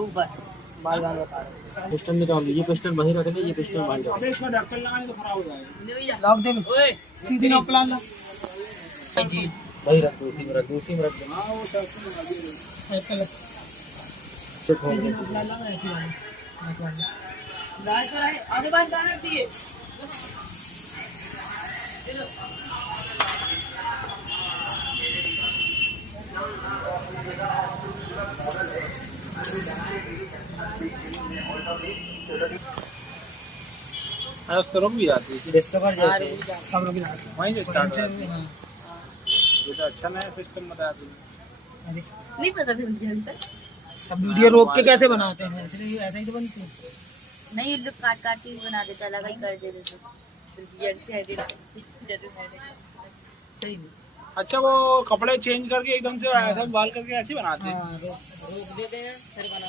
ऊपर बाल बाल बता रहे पिस्टन निकाल ये पिस्टन वहीं रखने ये पिस्टन वहीं रखने अबे इसका ढक्कन लगाने तो खराब हो जाएगा। ले भैया लॉक दे लो। ओए सीधी लॉक प्लान ला। जी वहीं रख दो उसी में रख दो उसी में रख दो हां वो ढक्कन लगा दिया। तो खोल सीधी दो लॉक प्लान ला मैं ऐसे वाला। गाय कर है आगे बात करना चाहिए चलो हां उसको रुक भी जाती है। डिस्कवर यार जैसे सब लोग जाते हैं। वहीं से स्टार्ट होता है। ये तो अच्छा नया सिस्टम बताया तुमने। अरे नहीं पता था मुझे अभी तक सब वीडियो रोक के कैसे बनाते हैं? इसलिए ऐसा ही तो बनती है। नहीं ये लोग काट काट के भी बना देता अलग ही कर देते थे फिर ये से जैसे मैंने सही में अच्छा वो कपड़े चेंज करके एकदम से ऐसा बाल करके ऐसे बनाते हैं। रोक देते हैं फिर बना